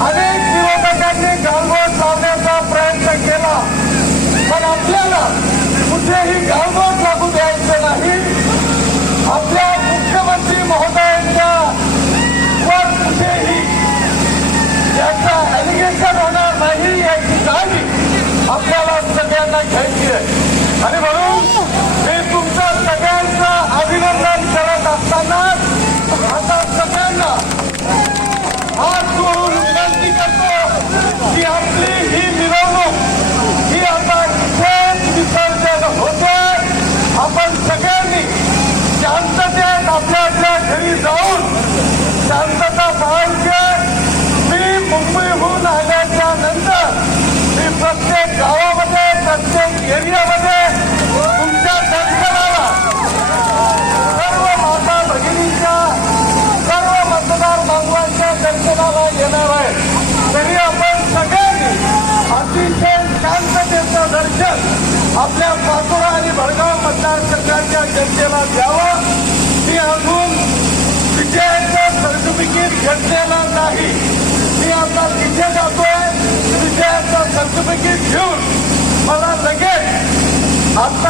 अनेक विरोधकांनी गालबोट लावण्याचा प्रयत्न केला. पण आपल्याला कुठेही गालबोट आपल्या पाचोरा आणि भडगाव मतदारसंघाच्या जनतेला द्यावा. ती अजून विजयाचं सर्टिफिकेट घेतलेला नाही. मी आता तिथे जातोय विजयाचं सर्टिफिकेट घेऊन. मला लगेच आता